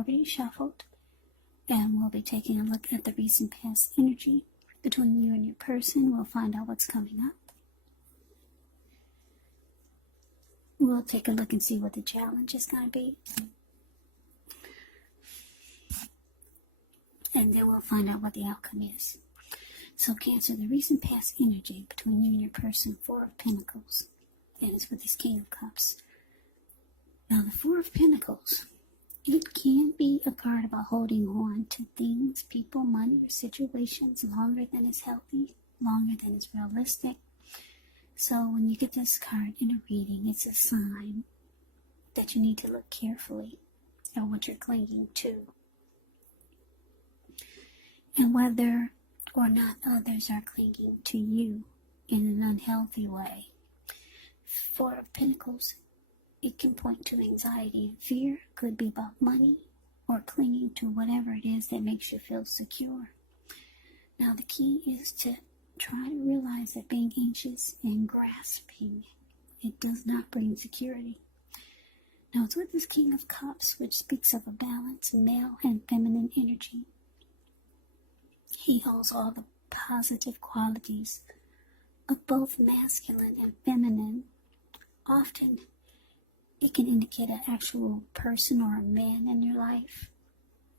already shuffled, and we'll be taking a look at the recent past energy between you and your person. We'll find out what's coming up. We'll take a look and see what the challenge is going to be. And then we'll find out what the outcome is. So Cancer, the recent past energy between you and your person, Four of Pentacles. And it's with this King of Cups. Now the Four of Pentacles, it can be a card about holding on to things, people, money, or situations longer than is healthy, longer than is realistic. So when you get this card in a reading, it's a sign that you need to look carefully at what you're clinging to, and whether or not others are clinging to you in an unhealthy way. Four of Pentacles, it can point to anxiety and fear. Could be about money or clinging to whatever it is that makes you feel secure. Now the key is to try to realize that being anxious and grasping, it does not bring security. Now it's with this King of Cups, which speaks of a balance, male and feminine energy. He holds all the positive qualities of both masculine and feminine. Often it can indicate an actual person or a man in your life.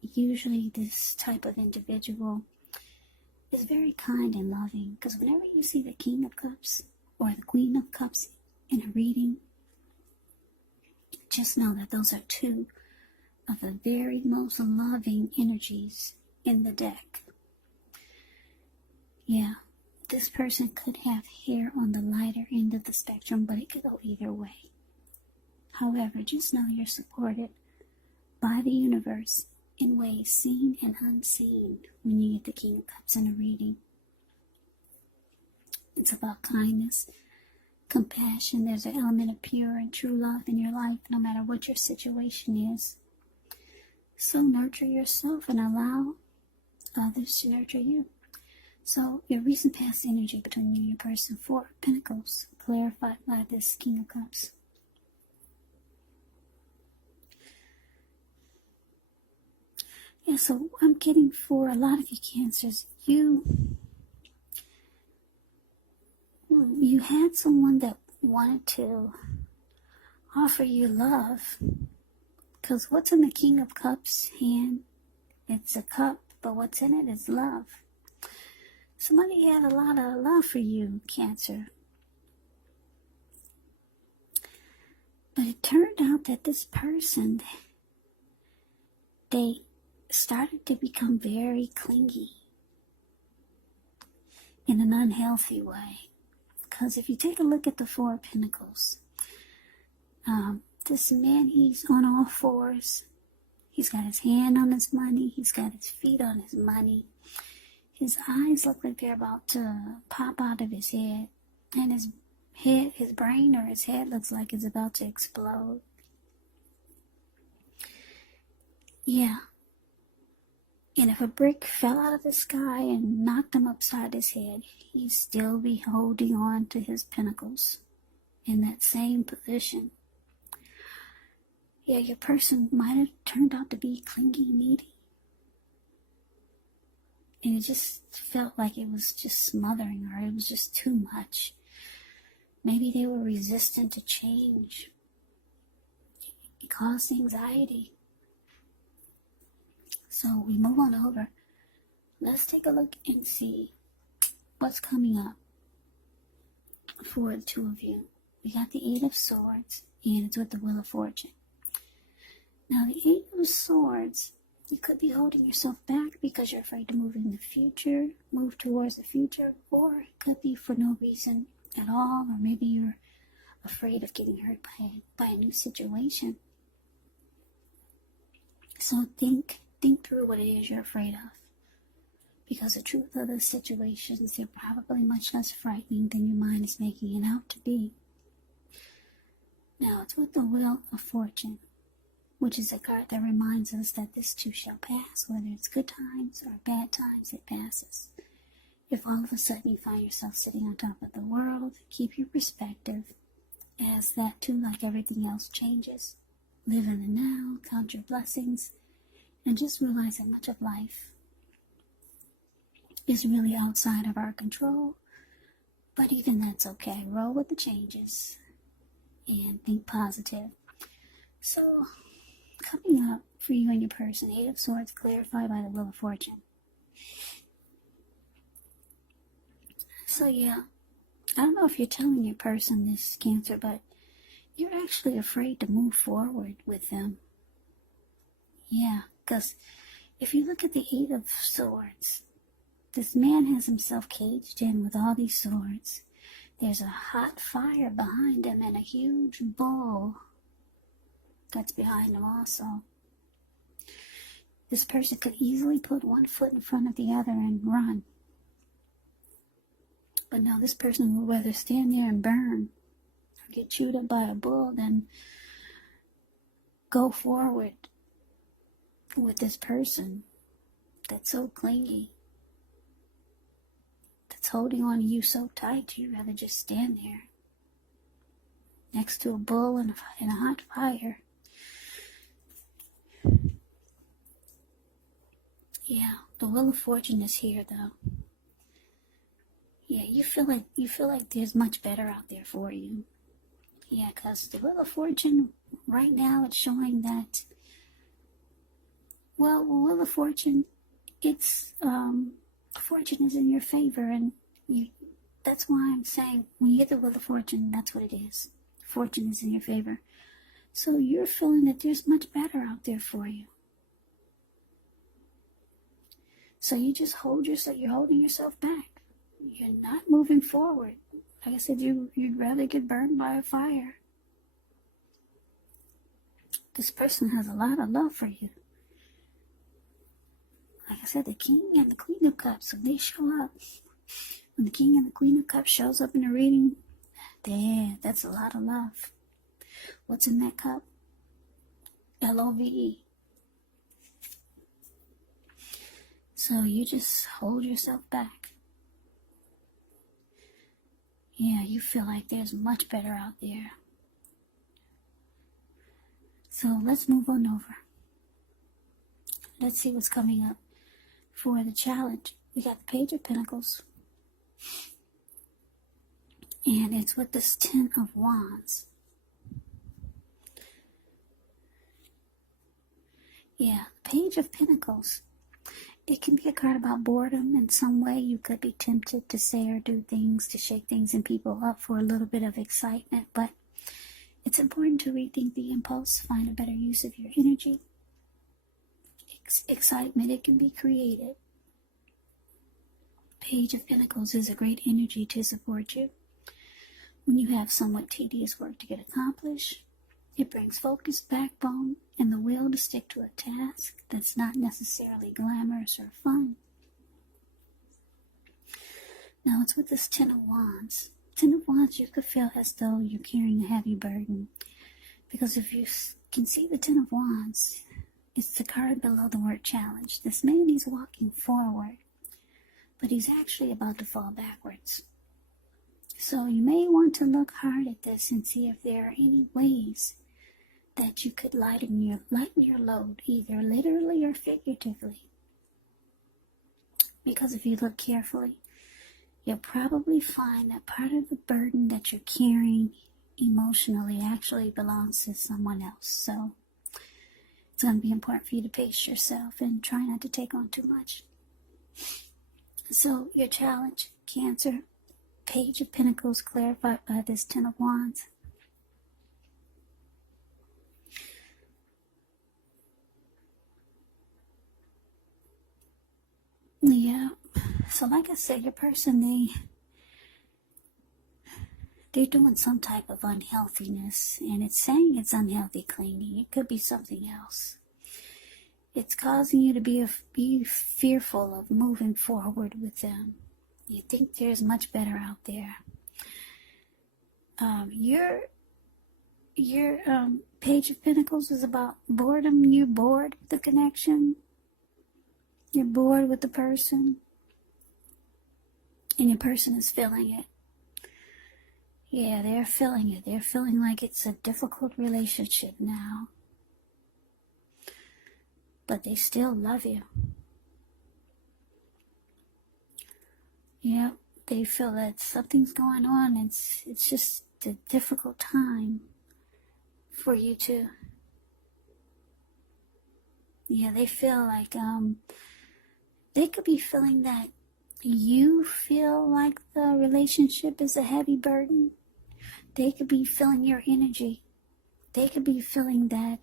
Usually this type of individual is very kind and loving, because whenever you see the King of Cups or the Queen of Cups in a reading, just know that those are two of the very most loving energies in the deck. Yeah, this person could have hair on the lighter end of the spectrum, but it could go either way. However, just know you're supported by the universe in ways seen and unseen when you get the King of Cups in a reading. It's about kindness, compassion. There's an element of pure and true love in your life, no matter what your situation is. So nurture yourself and allow others to nurture you. So your recent past energy between you and your person, Four of Pentacles, clarified by this King of Cups. Yeah, so I'm getting for a lot of you Cancers, you had someone that wanted to offer you love. Because what's in the King of Cups hand? It's a cup, but what's in it is love. Somebody had a lot of love for you, Cancer. But it turned out that this person, they started to become very clingy in an unhealthy way. Because if you take a look at the Four of Pentacles, this man, he's on all fours. He's got his hand on his money. He's got his feet on his money. His eyes look like they're about to pop out of his head. And his brain or his head looks like it's about to explode. Yeah. And if a brick fell out of the sky and knocked him upside his head, he'd still be holding on to his pentacles in that same position. Yeah, your person might have turned out to be clingy, needy. And it just felt like it was just smothering her. It was just too much. Maybe they were resistant to change. It caused anxiety. So we move on over. Let's take a look and see what's coming up for the two of you. We got the Eight of Swords, and it's with the Wheel of Fortune. Now the Eight of Swords, you could be holding yourself back because you're afraid to move in the future, move towards the future, or it could be for no reason at all, or maybe you're afraid of getting hurt by a new situation. So think through what it is you're afraid of. Because the truth of the situations, they're probably much less frightening than your mind is making it out to be. Now, it's with the Wheel of Fortune, which is a card that reminds us that this too shall pass. Whether it's good times or bad times, it passes. If all of a sudden you find yourself sitting on top of the world, keep your perspective, as that too, like everything else, changes. Live in the now, count your blessings, and just realize that much of life is really outside of our control. But even that's okay. Roll with the changes and think positive. So, coming up for you and your person, Eight of Swords clarified by the Wheel of Fortune. So yeah, I don't know if you're telling your person this, Cancer, but you're actually afraid to move forward with them. Yeah, because if you look at the Eight of Swords, this man has himself caged in with all these swords. There's a hot fire behind him and a huge bull that's behind him also. This person could easily put one foot in front of the other and run. But no, this person would rather stand there and burn or get chewed up by a bull than go forward with this person that's so clingy, that's holding on to you so tight. You'd rather just stand there next to a bull in a hot fire. Yeah, the Wheel of Fortune is here though. Yeah, you feel like there's much better out there for you. Yeah, because the Wheel of Fortune right now, it's showing that, well, Wheel of Fortune, it's fortune is in your favor, and that's why I'm saying when you get the Wheel of Fortune, that's what it is. Fortune is in your favor. So you're feeling that there's much better out there for you. So you just you're holding yourself back. You're not moving forward. Like I said, you'd rather get burned by a fire. This person has a lot of love for you. Like I said, the King and the Queen of Cups, when they show up, when the King and the Queen of Cups shows up in a reading, that's a lot of love. What's in that cup? Love. So you just hold yourself back. Yeah, you feel like there's much better out there. So let's move on over. Let's see what's coming up for the challenge. We got the Page of Pentacles. And it's with this Ten of Wands. Yeah, Page of Pentacles. It can be a card about boredom in some way. You could be tempted to say or do things to shake things and people up for a little bit of excitement, but it's important to rethink the impulse, find a better use of your energy. Excitement, it can be created. Page of Pentacles is a great energy to support you. When you have somewhat tedious work to get accomplished, it brings focus, backbone, and the will to stick to a task that's not necessarily glamorous or fun. Now it's with this Ten of Wands. Ten of Wands, you could feel as though you're carrying a heavy burden. Because if you can see the Ten of Wands, it's the card below the word challenge. This man, he's walking forward, but he's actually about to fall backwards. So you may want to look hard at this and see if there are any ways that you could lighten your load, either literally or figuratively. Because if you look carefully, you'll probably find that part of the burden that you're carrying emotionally actually belongs to someone else. So it's going to be important for you to pace yourself and try not to take on too much. So your challenge, Cancer, Page of Pentacles clarified by this Ten of Wands. Yeah, so like I said, your person, they're doing some type of unhealthiness, and it's saying it's unhealthy clinging. It could be something else. It's causing you to be fearful of moving forward with them. You think there's much better out there. Your Page of Pentacles is about boredom. You're bored with the connection. You're bored with the person. And your person is feeling it. Yeah, they're feeling it. They're feeling like it's a difficult relationship now. but they still love you. Yeah, they feel that something's going on. It's just a difficult time for you to. Yeah, they feel like they could be feeling that you feel like the relationship is a heavy burden. They could be feeling your energy. They could be feeling that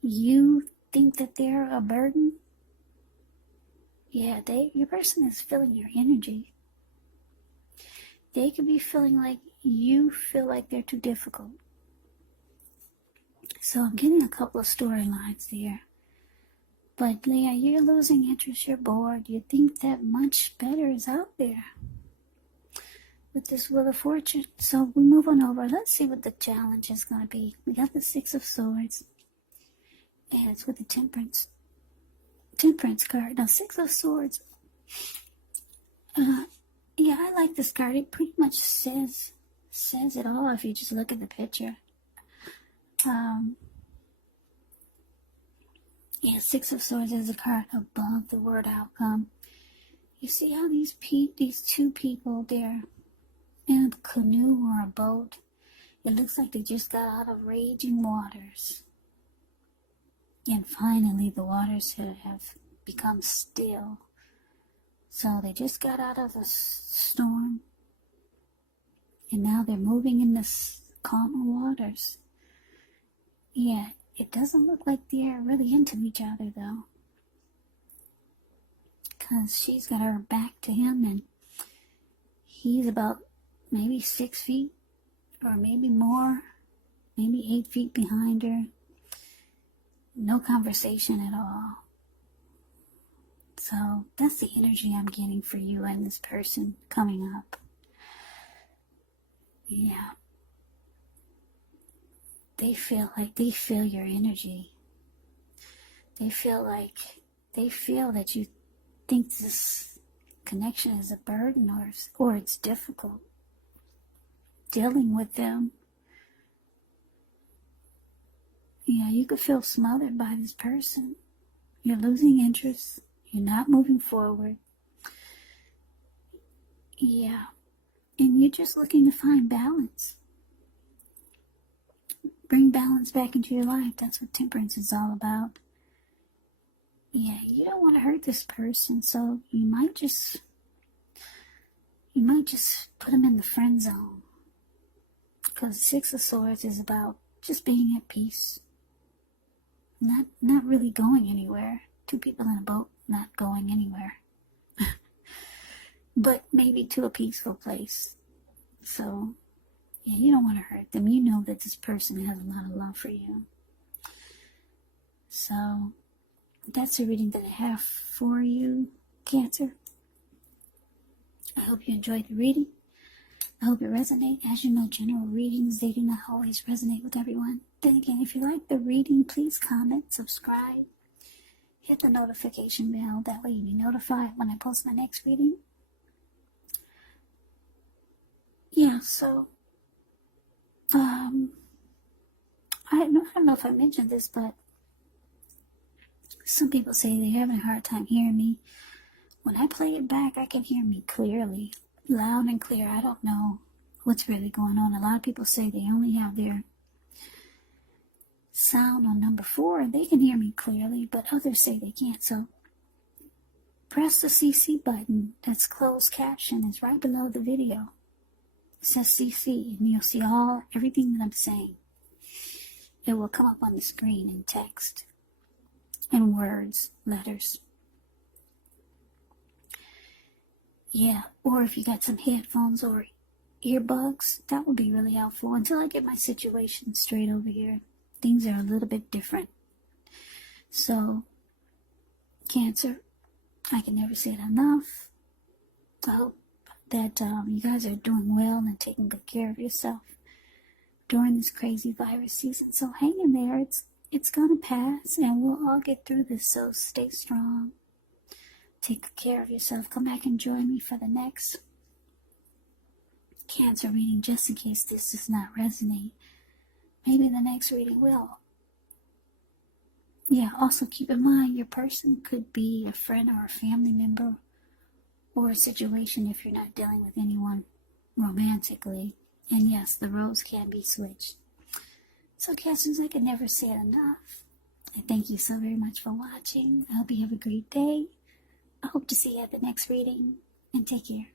you think that they're a burden. Yeah, your person is feeling your energy. They could be feeling like you feel like they're too difficult. So I'm getting a couple of storylines there. But Leah, you're losing interest, you're bored. You think that much better is out there with this Wheel of Fortune. So we move on over. Let's see what the challenge is going to be. We got the Six of Swords. And it's with the Temperance card. Now, Six of Swords. Yeah, I like this card. It pretty much says it all if you just look at the picture. Yeah, Six of Swords is a card above the word outcome. You see how these two people, they're in a canoe or a boat. It looks like they just got out of raging waters. And finally the waters have become still. So they just got out of the storm. And now they're moving in this calmer waters. Yeah, it doesn't look like they're really into each other though. Because she's got her back to him and he's about maybe 6 feet or maybe more, maybe 8 feet behind her. No conversation at all. So that's the energy I'm getting for you and this person coming up. Yeah. They feel your energy. They feel that you think this connection is a burden or it's difficult dealing with them. Yeah, you could feel smothered by this person. You're losing interest. You're not moving forward. Yeah. And you're just looking to find balance. Bring balance back into your life. That's what Temperance is all about. Yeah, you don't want to hurt this person, so you might just put them in the friend zone. Because Six of Swords is about just being at peace. Not really going anywhere. Two people in a boat, not going anywhere. But maybe to a peaceful place. So, yeah, you don't want to hurt them. You know that this person has a lot of love for you. So, that's the reading that I have for you, Cancer. I hope you enjoyed the reading. I hope it resonates. As you know, general readings, they do not always resonate with everyone. Then again, if you like the reading, please comment, subscribe, hit the notification bell. That way you'll be notified when I post my next reading. Yeah, so, I don't know if I mentioned this, but some people say they're having a hard time hearing me. When I play it back, I can hear me clearly, loud and clear. I don't know what's really going on. A lot of people say they only have their sound on number 4 and they can hear me clearly, but others say they can't. So press the CC button. That's closed caption. It's right below the video. It says CC and you'll see everything that I'm saying. It will come up on the screen in text and words, letters. Yeah, or if you got some headphones or earbuds, that would be really helpful. Until I get my situation straight over here, things are a little bit different. So, Cancer, I can never say it enough. I hope that you guys are doing well and taking good care of yourself during this crazy virus season. So hang in there. It's gonna pass and we'll all get through this. So stay strong. Take good care of yourself. Come back and join me for the next Cancer reading, just in case this does not resonate. Maybe the next reading will. Yeah, also keep in mind your person could be a friend or a family member or a situation if you're not dealing with anyone romantically. And yes, the roles can be switched. So, Cassius, I can never say it enough. I thank you so very much for watching. I hope you have a great day. I hope to see you at the next reading, and take care.